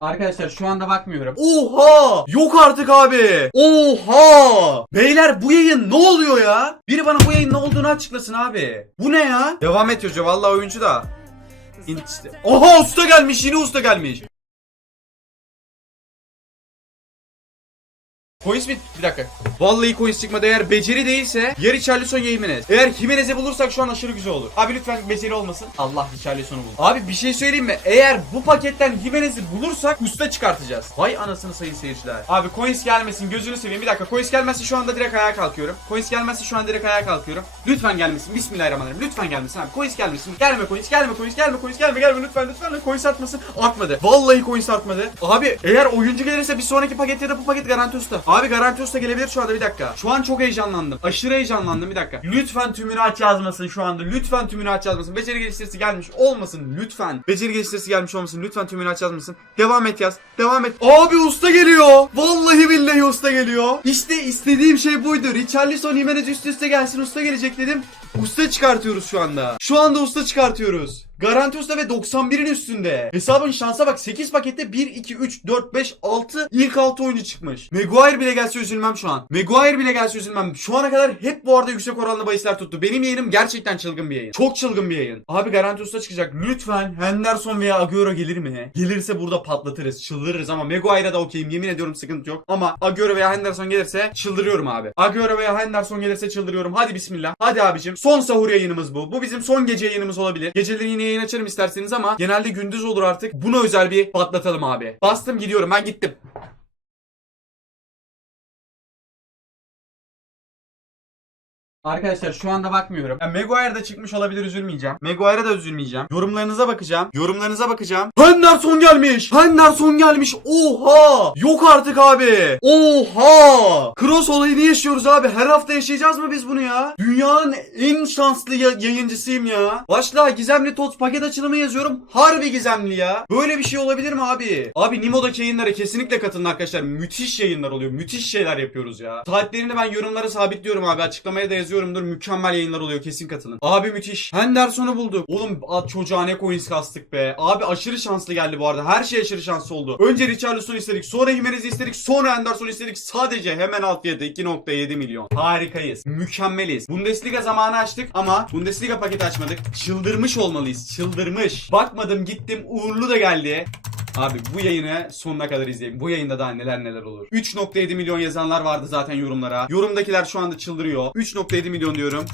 Arkadaşlar şu anda bakmıyorum. Oha! Yok artık abi. Oha! Beyler bu yayın ne oluyor ya? Biri bana bu yayın ne olduğunu açıklasın abi. Bu ne ya? Devam et hoca vallahi oyuncu da. İşte. Oha usta gelmiş yine usta gelmiş. Coins mi? Bir dakika. Vallahi coins çıkmadı eğer beceri değilse ya Richarlison ya. Eğer Jimenez'i bulursak şu an aşırı güzel olur. Abi lütfen beceri olmasın. Allah Richarlison'u bul. Abi bir şey söyleyeyim mi? Eğer bu paketten Jimenez'i bulursak usta çıkartacağız. Vay anasını sayın seyirciler. Abi coins gelmesin gözünü seveyim. Bir dakika coins gelmezse şu anda direkt ayağa kalkıyorum. Coins gelmezse şu an direkt ayağa kalkıyorum. Lütfen gelmesin. Bismillahirrahmanirrahim. Lütfen gelmesin abi. Coins gelmesin. Gelme coins gelme coins gelme coins gelme gelme lütfen lütfen. Coins artmasın. Artmadı. Vallahi coins artmadı. Abi eğer oyuncu gelirse bir sonraki paket ya da bu paket garanti usta. Abi garanti usta gelebilir şu anda bir dakika. Şu an çok heyecanlandım. Aşırı heyecanlandım bir dakika. Lütfen tümünü aç yazmasın şu anda. Lütfen tümünü aç yazmasın. Beceri geliştirisi gelmiş olmasın lütfen. Beceri geliştirisi gelmiş olmasın. Lütfen tümünü aç yazmasın. Devam et yaz. Devam et. Abi usta geliyor. Vallahi billahi usta geliyor. İşte istediğim şey buydu. Richarlison Jimenez üst üste gelsin usta gelecek dedim. Usta çıkartıyoruz şu anda. Şu anda usta çıkartıyoruz. Garanti ve 91'in üstünde. Hesabın şansa bak 8 pakette 1, 2, 3, 4, 5, 6 ilk 6 oyuncu çıkmış. Maguire bile gelse üzülmem şu an. Maguire bile gelse üzülmem. Şu ana kadar hep bu arada yüksek oranlı bahisler tuttu. Benim yayınım gerçekten çılgın bir yayın. Çok çılgın bir yayın. Abi garanti çıkacak. Lütfen Henderson veya Agüero gelir mi? Gelirse burada patlatırız. Çıldırırız ama Maguire'a da okeyim. Yemin ediyorum sıkıntı yok. Ama Agüero veya Henderson gelirse çıldırıyorum abi. Agüero veya Henderson gelirse çıldırıyorum. Hadi bismillah. Hadi abicim. Son sahur yayınımız bu. Bu bizim son gece yayınımız olabilir. Geceleri yine yayın açarım isterseniz ama genelde gündüz olur artık. Buna özel bir patlatalım abi. Bastım gidiyorum. Ben gittim. Arkadaşlar şu anda bakmıyorum. Ya Maguire da çıkmış olabilir üzülmeyeceğim. Maguire'a da üzülmeyeceğim. Yorumlarınıza bakacağım. Yorumlarınıza bakacağım. Henderson gelmiş. Henderson gelmiş. Oha. Yok artık abi. Oha. Cross olayını yaşıyoruz abi. Her hafta yaşayacağız mı biz bunu ya? Dünyanın en şanslı ya- yayıncısıyım ya. Başla gizemli tots paket açılımı yazıyorum. Harbi gizemli ya. Böyle bir şey olabilir mi abi? Abi Nimo'daki yayınlara kesinlikle katılın arkadaşlar. Müthiş yayınlar oluyor. Müthiş şeyler yapıyoruz ya. Saatlerini ben yorumlara sabitliyorum abi. Açıklamaya da yazıyorumdur. Mükemmel yayınlar oluyor. Kesin katılın. Abi müthiş. Henderson'u bulduk. Oğlum çocuğa ne coins kastık be. Abi aşırı şanslı geldi bu arada. Her şey aşırı şanslı oldu. Önce Richarlison istedik. Sonra Jimenez'i istedik. Sonra Henderson istedik. Sadece hemen alt fiyatı 2.7 milyon. Harikayız. Mükemmeliz. Bundesliga zamanı açtık ama Bundesliga paketi açmadık. Çıldırmış olmalıyız. Çıldırmış. Bakmadım gittim. Uğurlu da geldi. Abi bu yayını sonuna kadar izleyin. Bu yayında daha neler neler olur. 3.7 milyon yazanlar vardı zaten yorumlara. Yorumdakiler şu anda çıldırıyor. 3.7 milyon diyorum.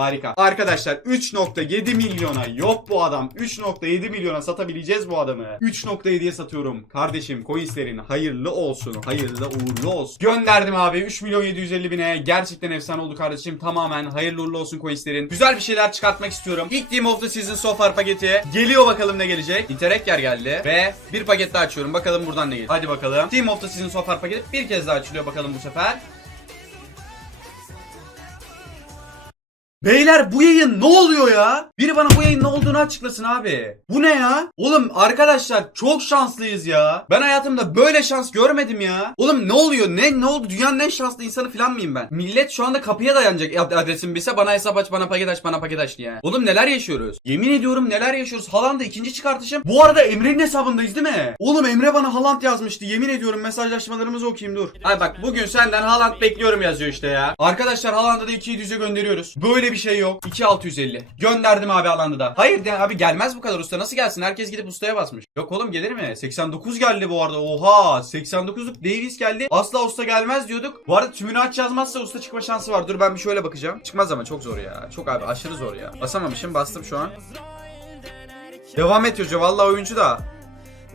Harika. Arkadaşlar 3.7 milyona yok bu adam. 3.7 milyona satabileceğiz bu adamı. 3.7'ye satıyorum. Kardeşim coinslerin hayırlı olsun. Hayırlı uğurlu olsun. Gönderdim abi 3 milyon 750 bine. Gerçekten efsane oldu kardeşim. Tamamen hayırlı uğurlu olsun coinslerin. Güzel bir şeyler çıkartmak istiyorum. İlk Team of the Season so far paketi. Geliyor bakalım ne gelecek. Interekker geldi. Ve bir paket daha açıyorum. Bakalım buradan ne gelecek. Hadi bakalım. Team of the Season so far paketi bir kez daha açılıyor bakalım bu sefer. Beyler bu yayın ne oluyor ya? Biri bana bu yayın ne olduğunu açıklasın abi. Bu ne ya? Oğlum arkadaşlar çok şanslıyız ya. Ben hayatımda böyle şans görmedim ya. Oğlum ne oluyor? Ne ne oldu? Dünyanın en şanslı insanı falan mıyım ben? Millet şu anda kapıya dayanacak ad- adresim bilse bana hesap aç, bana paket aç, bana paket aç diye. Oğlum neler yaşıyoruz? Yemin ediyorum neler yaşıyoruz. Haaland'da ikinci çıkartışım. Bu arada Emre'nin hesabındayız değil mi? Oğlum Emre bana Haaland yazmıştı. Yemin ediyorum mesajlaşmalarımızı okuyayım dur. Ay bak bugün senden Haaland bekliyorum yazıyor işte ya. Arkadaşlar Haaland'a da 2700'e gönderiyoruz. Böyle bir şey yok. 2650. Gönderdim abi Haaland'ı da. Hayır de abi gelmez bu kadar usta. Nasıl gelsin? Herkes gidip ustaya basmış. Yok oğlum gelir mi? 89 geldi bu arada. Oha! 89'luk Davies geldi. Asla usta gelmez diyorduk. Bu arada tümünü aç yazmazsa usta çıkma şansı var. Dur ben bir şöyle bakacağım. Çıkmaz ama çok zor ya. Çok abi aşırı zor ya. Basamamışım. Bastım şu an. Devam et hoca. Vallahi oyuncu da.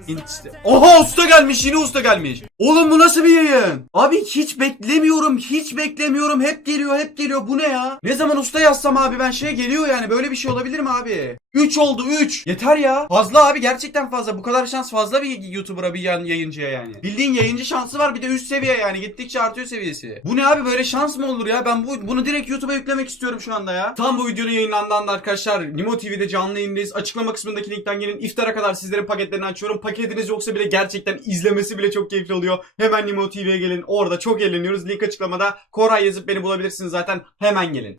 İşte. Oha usta gelmiş yine usta gelmiş. Oğlum bu nasıl bir yayın? Abi hiç beklemiyorum hiç beklemiyorum. Hep geliyor hep geliyor bu ne ya? Ne zaman usta yazsam abi ben şey geliyor yani böyle bir şey olabilir mi abi? 3 oldu 3. Yeter ya. Fazla abi gerçekten fazla. Bu kadar şans fazla bir YouTuber'a bir yan- yayıncıya yani. Bildiğin yayıncı şansı var bir de üst seviye yani. Gittikçe artıyor seviyesi. Bu ne abi böyle şans mı olur ya? Ben bu bunu direkt YouTube'a yüklemek istiyorum şu anda ya. Tam bu videonun yayınlandığı anda arkadaşlar Nimo TV'de canlı yayındayız. Açıklama kısmındaki linkten gelin. İftara kadar sizlerin paketlerini açıyorum. Paketiniz yoksa bile gerçekten izlemesi bile çok keyifli oluyor. Hemen Nimo TV'ye gelin. Orada çok eğleniyoruz. Link açıklamada. Koray yazıp beni bulabilirsiniz zaten. Hemen gelin.